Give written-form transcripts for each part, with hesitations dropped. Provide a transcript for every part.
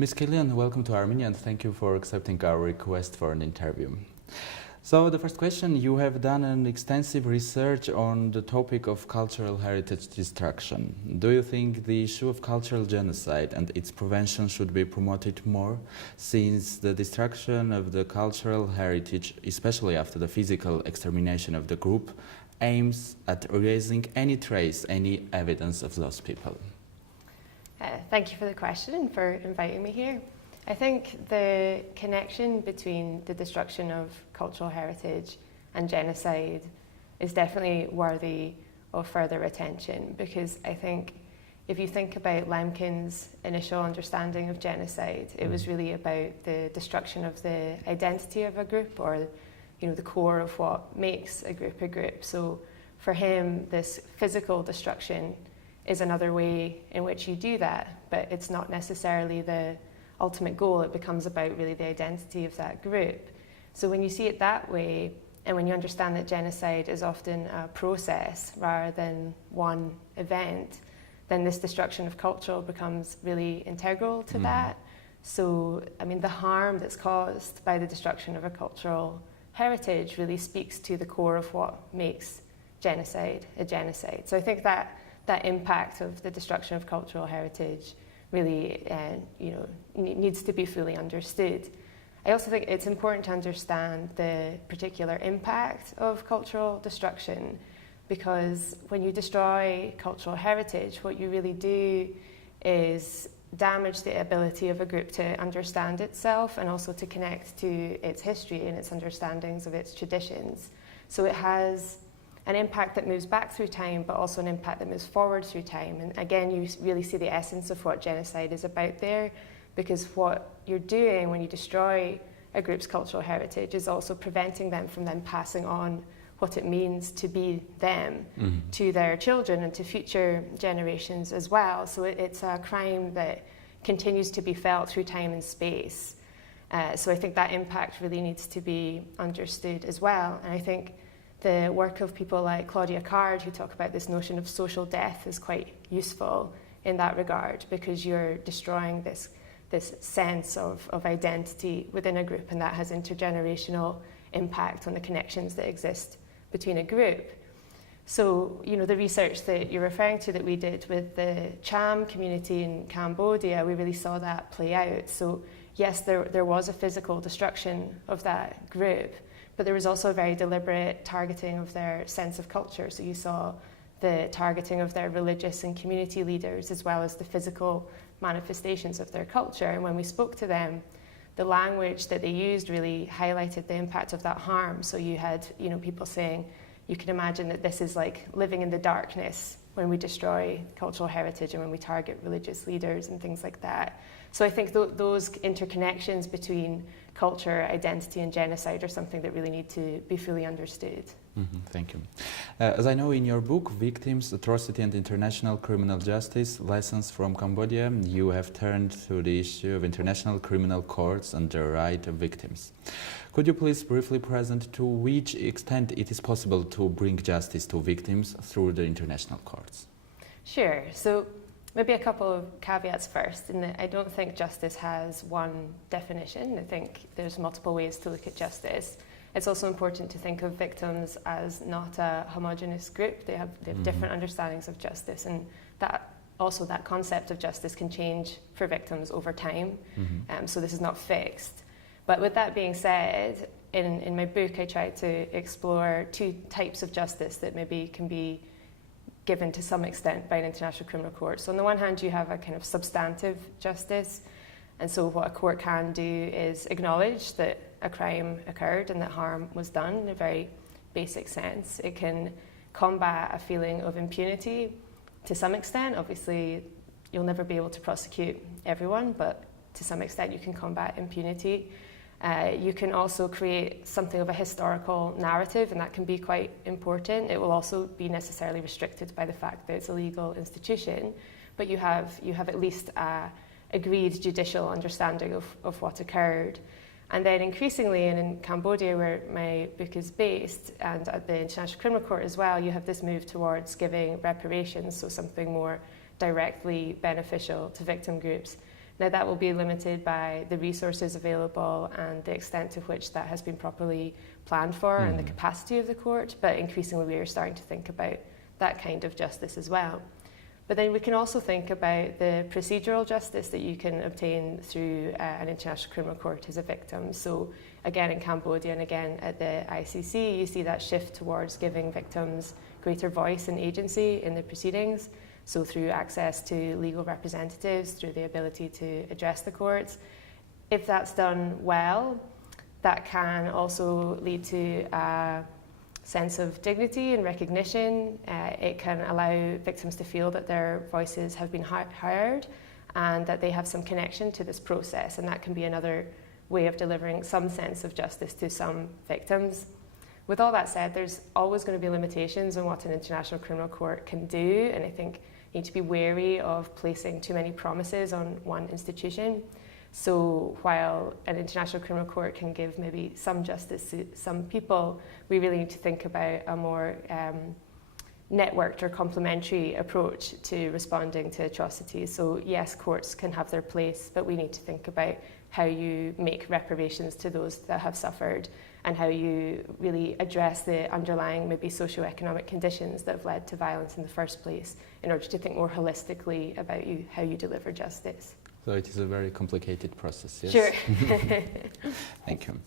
Ms. Killean, welcome to Armenia and thank you for accepting our request for an interview. So the first question, you have done an extensive research on the topic of cultural heritage destruction. Do you think the issue of cultural genocide and its prevention should be promoted more, since the destruction of the cultural heritage, especially after the physical extermination of the group, aims at erasing any trace, any evidence of those people? Thank you for the question and for inviting me here. I think the connection between the destruction of cultural heritage and genocide is definitely worthy of further attention, because I think if you think about Lemkin's initial understanding of genocide, it was really about the destruction of the identity of a group, or the core of what makes a group. So for him, this physical destruction is another way in which you do that, but it's not necessarily the ultimate goal. It becomes about really the identity of that group. So when you see it that way, and when you understand that genocide is often a process rather than one event, then this destruction of culture becomes really integral to that. So, the harm that's caused by the destruction of a cultural heritage really speaks to the core of what makes genocide a genocide. So I think that impact of the destruction of cultural heritage really needs to be fully understood. I also think it's important to understand the particular impact of cultural destruction, because when you destroy cultural heritage, what you really do is damage the ability of a group to understand itself and also to connect to its history and its understandings of its traditions. So it has an impact that moves back through time, but also an impact that moves forward through time. And again, you really see the essence of what genocide is about there, because what you're doing when you destroy a group's cultural heritage is also preventing them from then passing on what it means to be them to their children and to future generations as well. So it's a crime that continues to be felt through time and space. So I think that impact really needs to be understood as well. And I think the work of people like Claudia Card, who talk about this notion of social death, is quite useful in that regard, because you're destroying this sense of identity within a group, and that has intergenerational impact on the connections that exist between a group. So, the research that you're referring to that we did with the Cham community in Cambodia, we really saw that play out. So yes, there was a physical destruction of that group, but there was also a very deliberate targeting of their sense of culture. So you saw the targeting of their religious and community leaders, as well as the physical manifestations of their culture. And when we spoke to them, the language that they used really highlighted the impact of that harm. So you had, people saying, you can imagine that this is like living in the darkness when we destroy cultural heritage and when we target religious leaders and things like that. So I think those interconnections between culture, identity, and genocide are something that really need to be fully understood. Thank you. As I know, in your book, Victims, Atrocity and International Criminal Justice, Lessons from Cambodia, you have turned to the issue of international criminal courts and the right of victims. Could you please briefly present to which extent it is possible to bring justice to victims through the international courts? Sure. So maybe a couple of caveats first, in that I don't think justice has one definition. I think there's multiple ways to look at justice. It's also important to think of victims as not a homogenous group. They have different understandings of justice, and that concept of justice can change for victims over time. So this is not fixed. But with that being said, in my book I tried to explore two types of justice that maybe can be given to some extent by an international criminal court. So on the one hand, you have a kind of substantive justice. And so what a court can do is acknowledge that a crime occurred and that harm was done in a very basic sense. It can combat a feeling of impunity to some extent. Obviously, you'll never be able to prosecute everyone, but to some extent you can combat impunity. You can also create something of a historical narrative, and that can be quite important. It will also be necessarily restricted by the fact that it's a legal institution, but you have at least a agreed judicial understanding of what occurred. And then increasingly, and in Cambodia, where my book is based, and at the International Criminal Court as well, you have this move towards giving reparations, so something more directly beneficial to victim groups. Now that will be limited by the resources available and the extent to which that has been properly planned for and the capacity of the court, but increasingly we are starting to think about that kind of justice as well. But then we can also think about the procedural justice that you can obtain through an international criminal court as a victim. So again in Cambodia and again at the ICC, you see that shift towards giving victims greater voice and agency in the proceedings. So through access to legal representatives, through the ability to address the courts. If that's done well, that can also lead to a sense of dignity and recognition. It can allow victims to feel that their voices have been heard and that they have some connection to this process, and that can be another way of delivering some sense of justice to some victims. With all that said, there's always going to be limitations on what an international criminal court can do, and I think you need to be wary of placing too many promises on one institution. So while an international criminal court can give maybe some justice to some people, we really need to think about a more networked or complementary approach to responding to atrocities. So yes, courts can have their place, but we need to think about how you make reparations to those that have suffered and how you really address the underlying maybe socioeconomic conditions that have led to violence in the first place in order to think more holistically about how you deliver justice. So it is a very complicated process, yes? Sure. Thank you.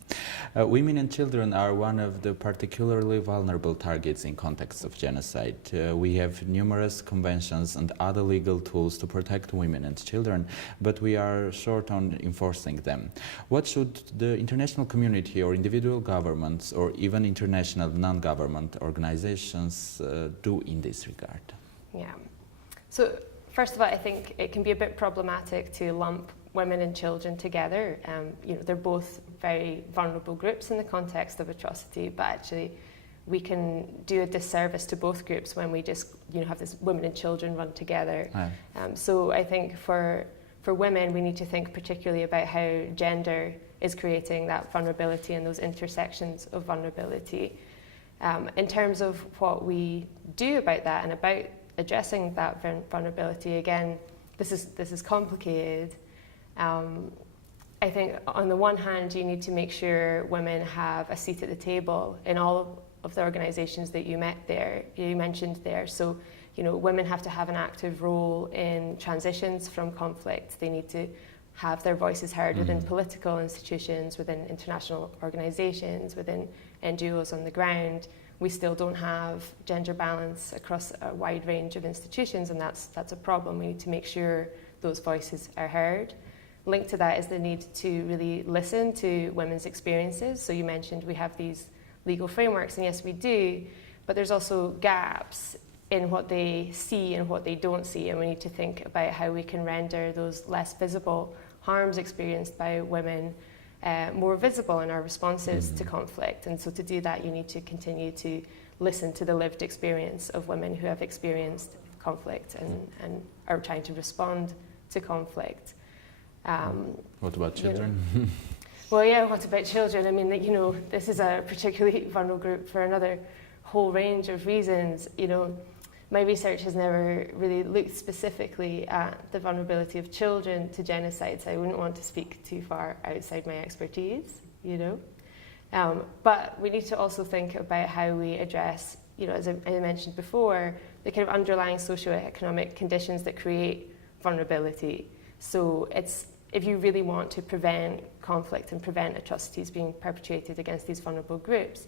Women and children are one of the particularly vulnerable targets in context of genocide. We have numerous conventions and other legal tools to protect women and children, but we are short on enforcing them. What should the international community or individual governments or even international non-government organizations do in this regard? Yeah. So first of all, I think it can be a bit problematic to lump women and children together. They're both very vulnerable groups in the context of atrocity, but actually we can do a disservice to both groups when we just have this women and children run together. So I think for women, we need to think particularly about how gender is creating that vulnerability and those intersections of vulnerability. In terms of what we do about that and about addressing that vulnerability, again, this is complicated. I think on the one hand, you need to make sure women have a seat at the table in all of the organisations that you mentioned there. So, women have to have an active role in transitions from conflict. They need to have their voices heard within political institutions, within international organisations, within NGOs on the ground. We still don't have gender balance across a wide range of institutions, and that's a problem. We need to make sure those voices are heard. Linked to that is the need to really listen to women's experiences. So you mentioned we have these legal frameworks, and yes, we do, but there's also gaps in what they see and what they don't see, and we need to think about how we can render those less visible harms experienced by women more visible in our responses to conflict. And so to do that, you need to continue to listen to the lived experience of women who have experienced conflict and are trying to respond to conflict. What about children? Well, yeah, what about children? I mean, this is a particularly vulnerable group for another whole range of reasons. My research has never really looked specifically at the vulnerability of children to genocide, so I wouldn't want to speak too far outside my expertise, But we need to also think about how we address, as I mentioned before, the kind of underlying socioeconomic conditions that create vulnerability. So if you really want to prevent conflict and prevent atrocities being perpetrated against these vulnerable groups,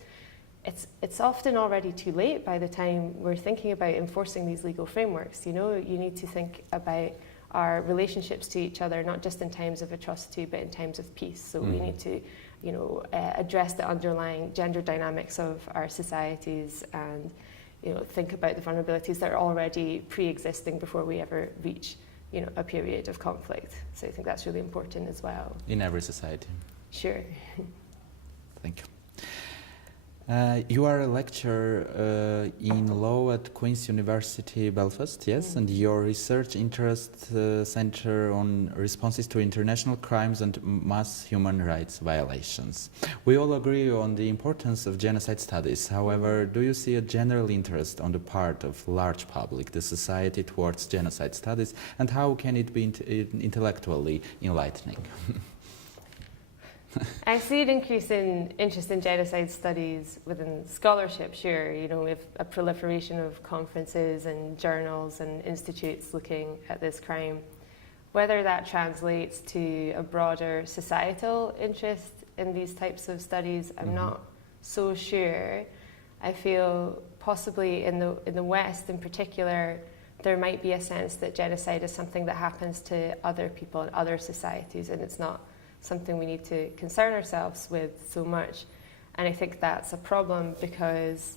it's often already too late by the time we're thinking about enforcing these legal frameworks. You need to think about our relationships to each other, not just in times of atrocity, but in times of peace. So we need to, address the underlying gender dynamics of our societies and, think about the vulnerabilities that are already pre-existing before we ever reach, a period of conflict. So I think that's really important as well. In every society. Sure. Thank you. You are a lecturer in law at Queen's University, Belfast, yes? And your research interests center on responses to international crimes and mass human rights violations. We all agree on the importance of genocide studies. However, do you see a general interest on the part of large public, the society, towards genocide studies, and how can it be intellectually enlightening? I see an increase in interest in genocide studies within scholarship, sure. You know, we have a proliferation of conferences and journals and institutes looking at this crime. Whether that translates to a broader societal interest in these types of studies, I'm not so sure. I feel possibly in the West in particular, there might be a sense that genocide is something that happens to other people in other societies, and it's not something we need to concern ourselves with so much. And I think that's a problem because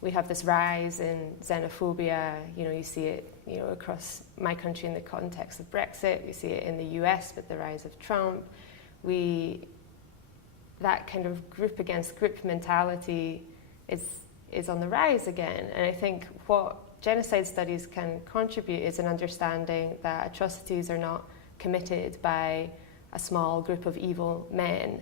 we have this rise in xenophobia. You know, you see it, you know, across my country in the context of Brexit. You see it in the US with the rise of Trump. That kind of group against group mentality is on the rise again. And I think what genocide studies can contribute is an understanding that atrocities are not committed by a small group of evil men,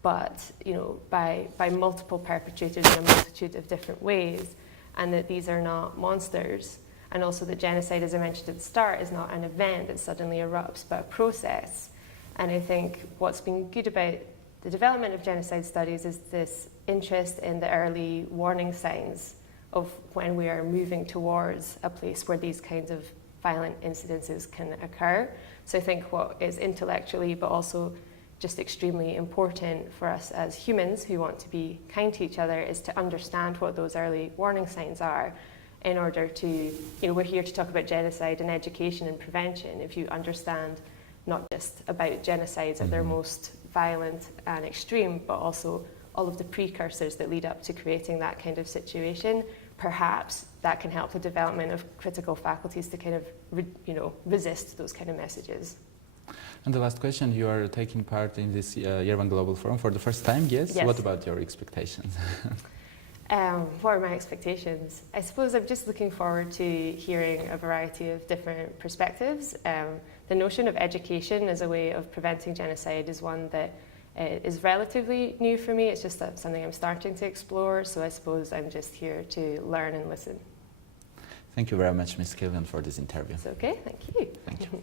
but you know, by multiple perpetrators in a multitude of different ways, and that these are not monsters. And also that genocide, as I mentioned at the start, is not an event that suddenly erupts, but a process. And I think what's been good about the development of genocide studies is this interest in the early warning signs of when we are moving towards a place where these kinds of violent incidences can occur. So I think what is intellectually but also just extremely important for us as humans who want to be kind to each other is to understand what those early warning signs are in order to, you know, we're here to talk about genocide and education and prevention. If you understand not just about genocides at their most violent and extreme, but also all of the precursors that lead up to creating that kind of situation, perhaps that can help the development of critical faculties to kind of, resist those kind of messages. And the last question, you are taking part in this Yerevan Global Forum for the first time, yes? Yes. What about your expectations? What are my expectations? I suppose I'm just looking forward to hearing a variety of different perspectives. The notion of education as a way of preventing genocide is one that is relatively new for me. It's just something I'm starting to explore, so I suppose I'm just here to learn and listen. Thank you very much, Ms. Killean, for this interview. It's okay, thank you. Thank you.